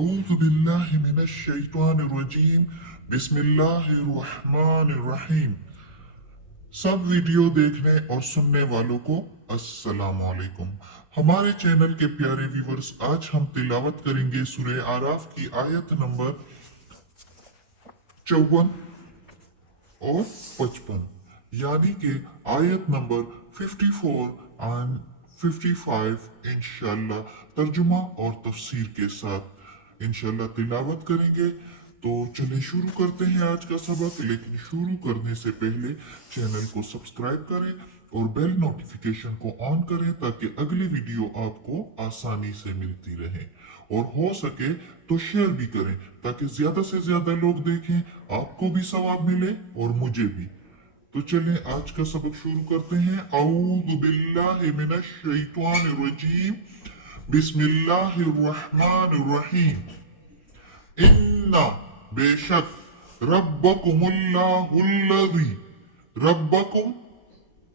अऊज़ु बिल्लाहि मिनश शैतानिर रजीम बिस्मिल्लाहिर रहमानिर रहीम। सब वीडियो देखने और सुनने वालों को अस्सलाम वालेकुम। हमारे चैनल के प्यारे व्यूवर्स, आज हम तिलावत करेंगे सूरह आराफ की आयत नंबर 54 और 55, यानी कि आयत नंबर 54 एंड 55 इंशाल्लाह तर्जुमा और तफसीर के साथ इंशाल्लाह तिलावत करेंगे। तो चलिए शुरू करते हैं आज का सबक। लेकिन शुरू करने से पहले चैनल को सब्सक्राइब करें और बेल नोटिफिकेशन को ऑन करें ताकि अगली वीडियो आपको आसानी से मिलती रहे, और हो सके तो शेयर भी करें ताकि ज्यादा से ज्यादा लोग देखें, आपको भी सवाब मिले और मुझे भी। तो चलें आज का सबक शुरू करते हैं। औज़ु बिल्लाहि मिनश शैतानिर रजीम बिस्मिल्लाहिर रहमानिर रहीम। इन्ना बेशक रब्बकुमुल्लाहुल्लज़ी रब्बकुम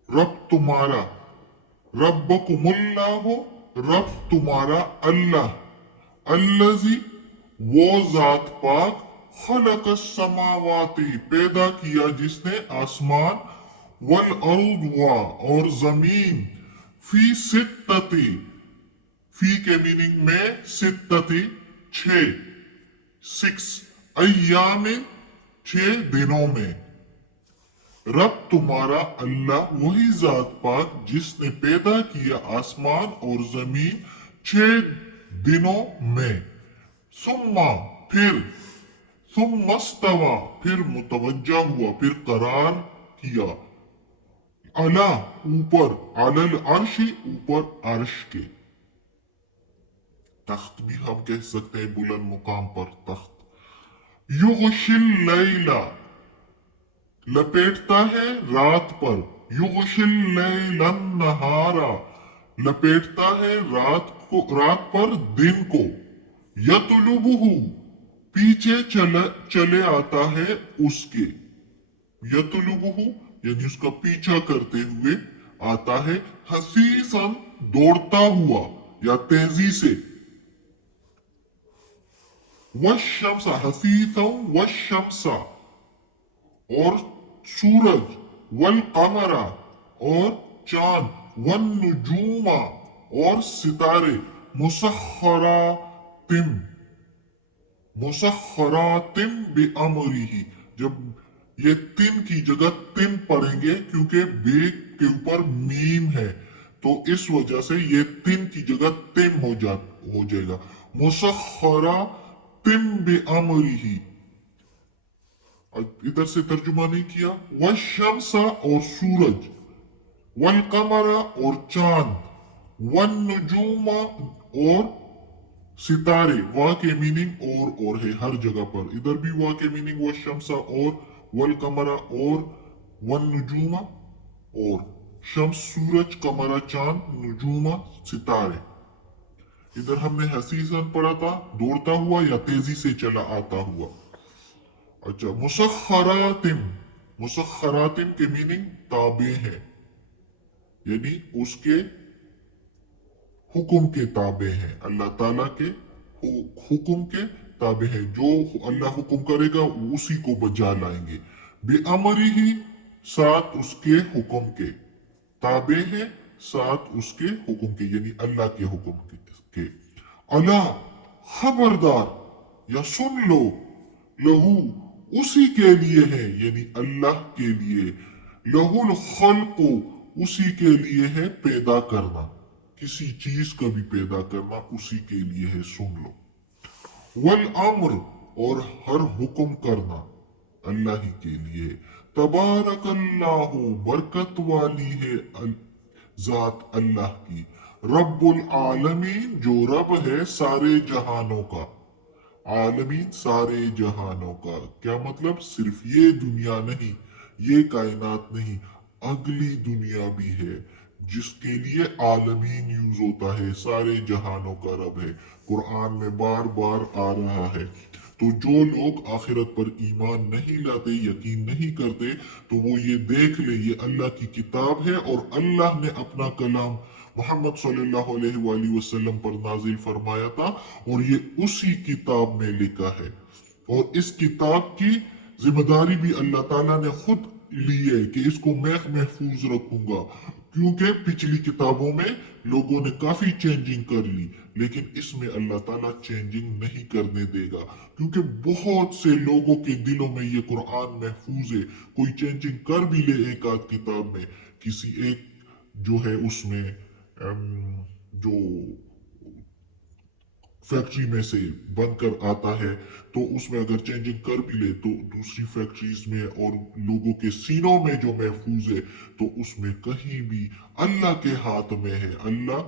रब तुम्हारा, रब्बकुमुल्लाहु रब तुम्हारा अल्लाह, अल्लज़ी वो जात पाक, खलक समावाती पैदा किया जिसने आसमान, वल अर्द और जमीन, फी सित्तती फी के मीनिंग में सित्तती 6 अय्यामिन 6 दिनों में। रब तुम्हारा अल्लाह वही जात पाक जिसने पैदा किया आसमान और जमीन 6 दिनों में। सुम्मा फिर, सुम्मस्तवा फिर मुतवज्जा हुआ, फिर करार किया, अला ऊपर, अलल अर्शी ऊपर अर्श के। तख्त भी हम कह सकते हैं, बुलंद मुकाम पर तख्त। युगशिल लैला लपेटता है रात पर, युगशिल लैलन नहारा लपेटता है रात पर दिन को, यतलुबुहु पीछे चले आता है उसके, यतलुबुहु यानी उसका पीछा करते हुए आता है, हसीसन दौड़ता हुआ या तेजी से, वशम्सा हसीसा वशम्सा और सूरज, वल कमरा और चांद, वन नुजूमा और सितारे, मुसख्खरातिम मुसख्खरातिम बिअमरिही। जब ये तिन की जगह तिम पढ़ेंगे क्योंकि बे के ऊपर मीम है, तो इस वजह से ये तिन की जगह तिम हो जाएगा। मुसख्खरातिम बिअमरिही। इधर से तर्जुमा नहीं किया। वशम्सा और सूरज, वल कमरा और चांद, वन नुजूमा और सितारे। वाह के मीनिंग और है हर जगह पर, इधर भी वाह के मीनिंग वशम्सा और वल कमरा और वन नुजूमा, और शम्स सूरज, कमरा चांद, नुजूमा सितारे। इधर हमने हसीसन पढ़ा था, दौड़ता हुआ या तेजी से चला आता हुआ। अच्छा, मुसख्खरातिम, मुसख्खरातिम के मीनिंग ताबे है, यानी उसके हुक्म के ताबे हैं, अल्लाह ताला के हुक्म के ताबे हैं। जो अल्लाह हुक्म करेगा उसी को बजा लाएंगे। बेअमरी ही साथ उसके हुक्म के, ताबे है साथ उसके हुक्म के, यानी अल्लाह के हुक्म के। अला खबरदार या सुन लो, लहू उसी के लिए है, यानी अल्लाह के लिए, लहुल खल्को उसी के लिए है पैदा करना, किसी चीज का भी पैदा करना उसी के लिए है, सुन लो। वल अम्र और हर हुक्म करना अल्लाह ही के लिए। तबारकल्लाहु बरकत वाली है जात अल्लाह की, रब्बुल आलमीन जो रब है सारे जहानों का, आलमीन सारे जहानों का। क्या मतलब? सिर्फ ये दुनिया नहीं, ये कायनात नहीं, अगली दुनिया भी है जिसके लिए आलमीन यूज होता है, सारे जहानों का रब है। कुरान में बार बार आ रहा है। तो जो लोग आखिरत पर ईमान नहीं लाते, यकीन नहीं करते, तो वो ये देख ले, ये अल्लाह की किताब है और अल्लाह ने अपना कलाम मोहम्मद सल्लल्लाहु अलैहि वसल्लम पर नाजिल फरमाया था, और ये उसी किताब में लिखा है। और इस किताब की जिम्मेदारी भी अल्लाह ताला ने खुद ली है कि इसको मैं महफूज रखूंगा, क्योंकि पिछली किताबों में लोगों ने काफी चेंजिंग कर ली, लेकिन इसमें अल्लाह ताला चेंजिंग नहीं करने देगा, क्योंकि बहुत से लोगों के दिलों में ये कुरान महफूज है। कोई चेंजिंग कर भी ले एक आध किताब में, किसी एक जो है उसमें जो फैक्ट्री में से बनकर आता है, तो उसमें अगर चेंजिंग कर भी ले तो दूसरी फैक्ट्रीज में और लोगों के सीनों में जो महफूज है, तो उसमें कहीं भी अल्लाह के हाथ में है। अल्लाह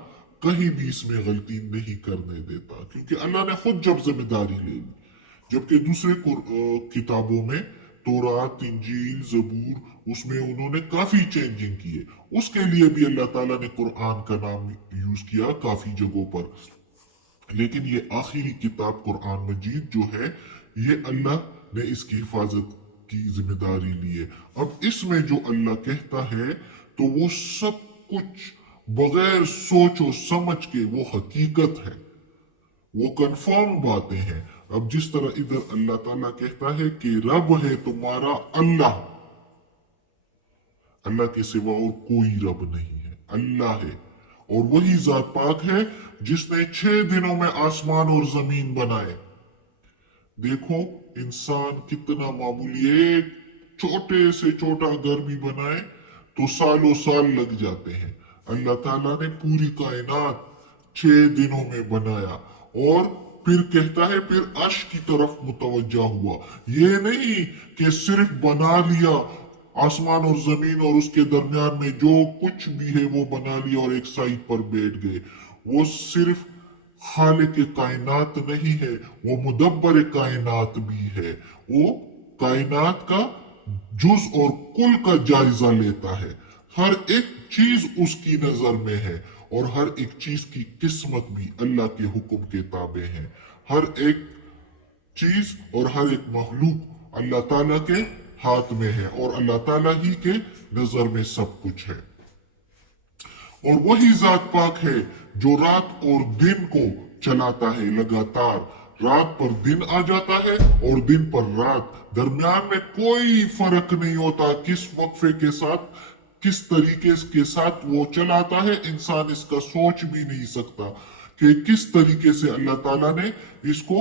कहीं भी इसमें गलती नहीं करने देता, क्योंकि अल्लाह ने खुद जब जिम्मेदारी ले ली। जबकि दूसरे किताबों में, तौरात, इंजील, जबूर, उसमें उन्होंने काफी चेंजिंग किए। उसके लिए भी अल्लाह ताला ने कुरान का नाम यूज किया काफी जगहों पर। लेकिन ये आखिरी किताब कुरान मजीद जो है, ये अल्लाह ने इसकी हिफाजत की जिम्मेदारी ली है। अब इसमें जो अल्लाह कहता है, तो वो सब कुछ बगैर सोच और समझ के वो हकीकत है, वो कंफर्म बातें हैं। अब जिस तरह इधर अल्लाह ताला कहता है कि रब है तुम्हारा अल्लाह, अल्लाह के सिवा और कोई रब नहीं है, अल्लाह है। और वही जात पाक है जिसने 6 दिनों में आसमान और जमीन बनाए। देखो इंसान कितना मामूली, एक छोटे से छोटा घर भी बनाए तो सालों साल लग जाते हैं। अल्लाह ताला ने पूरी कायनात 6 दिनों में बनाया, और फिर कहता है फिर अर्श की तरफ मुतवज्जा हुआ। ये नहीं कि सिर्फ बना लिया आसमान और जमीन और उसके दरमियान में जो कुछ भी है वो बना लिया और एक साइड पर बैठ गए। वो सिर्फ खालिक कायनात नहीं है, वो मुदब्बर कायनात भी है। वो कायनात का जुज और कुल का जायजा लेता है। हर एक चीज उसकी नजर में है, और हर एक चीज की किस्मत भी अल्लाह के हुक्म के ताबे है। हर एक चीज और हर एक मखलूक अल्लाह ताला के हाथ में है, और अल्लाह ताला ही के नजर में सब कुछ है। और वही जात पाक है जो रात और दिन को चलाता है लगातार। रात पर दिन आ जाता है और दिन पर रात, दरमियान में कोई फर्क नहीं होता। किस वक्फे के साथ, किस तरीके के साथ वो चलाता है, इंसान इसका सोच भी नहीं सकता कि किस तरीके से अल्लाह ताला ने इसको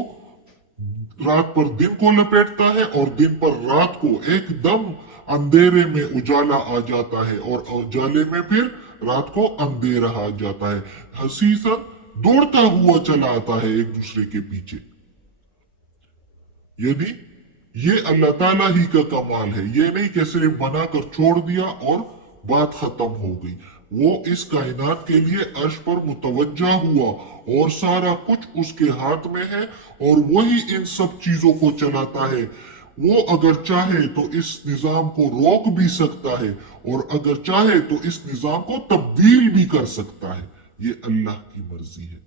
रात पर दिन को लपेटता है और दिन पर रात को। एकदम अंधेरे में उजाला आ जाता है और उजाले में फिर रात को अंधेरा आ जाता है। हसीसन दौड़ता हुआ चला आता है एक दूसरे के पीछे। यानी ये अल्लाह ताला ही का कमाल है। ये नहीं कि सिर्फ बनाकर छोड़ दिया और बात खत्म हो गई। वो इस कायनात के लिए अर्श पर मुतवज्जा हुआ, और सारा कुछ उसके हाथ में है, और वही इन सब चीजों को चलाता है। वो अगर चाहे तो इस निजाम को रोक भी सकता है, और अगर चाहे तो इस निजाम को तब्दील भी कर सकता है। ये अल्लाह की मर्जी है।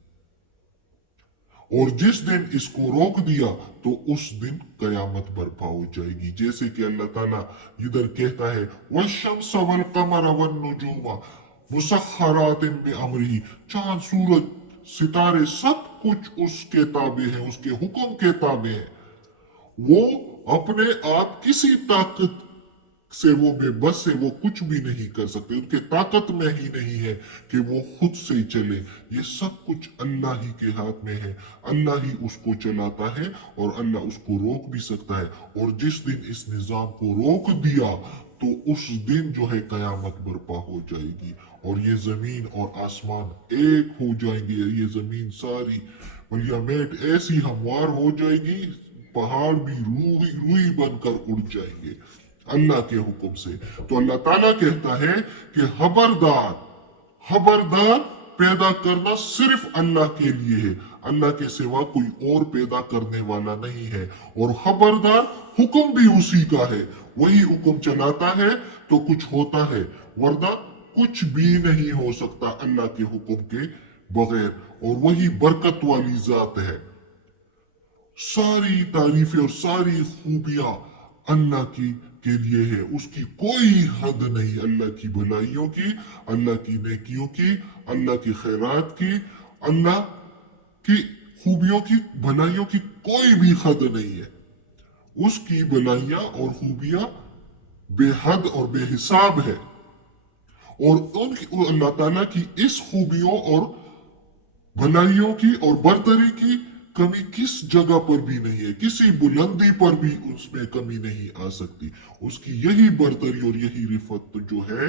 और जिस दिन इसको रोक दिया तो उस दिन कयामत बर्पा हो जाएगी। जैसे कि अल्लाह ताला इधर कहता है, वश्शम्स वल कमर वन नुजूमा मुसख्खरातिन बिअमरिही, चांद सूरज सितारे सब कुछ उसके ताबे हैं, उसके हुक्म के ताबे हैं। वो अपने आप किसी ताकत से वो बेबस है, वो कुछ भी नहीं कर सकते। उनके ताकत में ही नहीं है कि वो खुद से ही चले। ये सब कुछ अल्लाह ही के हाथ में है। अल्लाह ही उसको चलाता है और अल्लाह उसको रोक भी सकता है। और जिस दिन इस निजाम को रोक दिया तो उस दिन जो है कयामत बर्पा हो जाएगी, और ये जमीन और आसमान एक हो जाएंगे। ये जमीन सारी बलियामेट ऐसी हमवार हो जाएगी, पहाड़ भी रूई रूई बनकर उड़ जाएंगे अल्लाह के हुक्म से। तो अल्लाह ताला कहता है कि खबरदार, खबरदार, पैदा करना सिर्फ अल्लाह के लिए है, अल्लाह के सिवा कोई और पैदा करने वाला नहीं है। और खबरदार, हुक्म भी उसी का है। वही हुक्म चलाता है तो कुछ होता है, वरना कुछ भी नहीं हो सकता अल्लाह के हुक्म के बगैर। और वही बरकत वाली जात है। सारी तारीफें और सारी खूबियां अल्लाह की के लिए है, उसकी कोई हद नहीं। अल्लाह की भलाइयों की, अल्लाह की नेकियों की, अल्लाह की खैरात की, अल्लाह की खूबियों की, भलाइयों की कोई भी हद नहीं है। उसकी भलाइयां और खूबियां बेहद और बेहिसाब है। और उनकी अल्लाह ताला की इस खूबियों और भलाइयों की और बरतरी की कमी किस जगह पर भी नहीं है, किसी बुलंदी पर भी उसमें कमी नहीं आ सकती। उसकी यही बरतरी और यही रिफत जो है,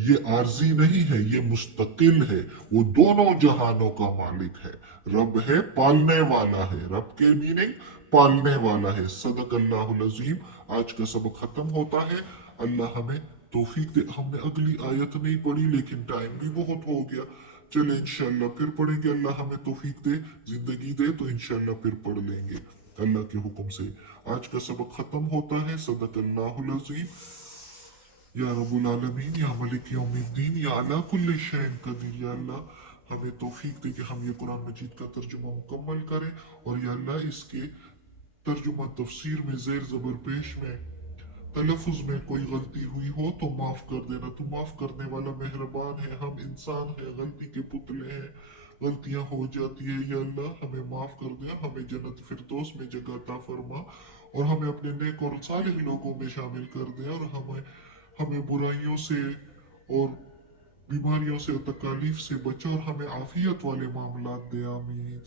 ये आरजी नहीं है, ये मुस्तकिल है। वो दोनों जहानों का मालिक है, रब है, पालने वाला है। रब के मीनिंग पालने वाला है। सदक अल्लाहुल अजीम। आज का सबक खत्म होता है। अल्लाह हमें तौफीक दे। हमने अगली आयत नहीं पढ़ी, लेकिन टाइम भी बहुत हो गया। चले इंशाल्लाह फिर पढ़ेंगे। अल्लाह हमें तौफीक दे, जिंदगी दे तो इंशाल्लाह फिर पढ़ लेंगे अल्लाह के हुक्म से। आज का सबक खत्म होता है। सदक अल्लाहुल अज़ीम। या रब्बुल आलमीन, या मलिक यौमिद्दीन, या अला कुल्लि शैइन कदीर। या अल्लाह हमें तौफीक दे कि हम ये कुरान मजीद का तर्जुमा मुकम्मल करें। और या अल्लाह इसके तर्जुमा तफसीर में जेर जबर पेश में तलफ़ुज़ में कोई गलती हुई हो तो माफ़ कर देना। तू माफ़ करने वाला मेहरबान है। हम इंसान हैं, गलती के पुतले हैं, गलतियां हो जाती है। या अल्लाह हमें माफ़ कर दे, हमें जन्नत फिरदौस में जगह अता फरमा, और हमें अपने नेक और सालिह लोगों में शामिल कर दे। और हमें हमें बुराइयों से और बीमारियों से और तकालीफ से बचा, और हमें आफियत वाले मामलात दे। आमीन।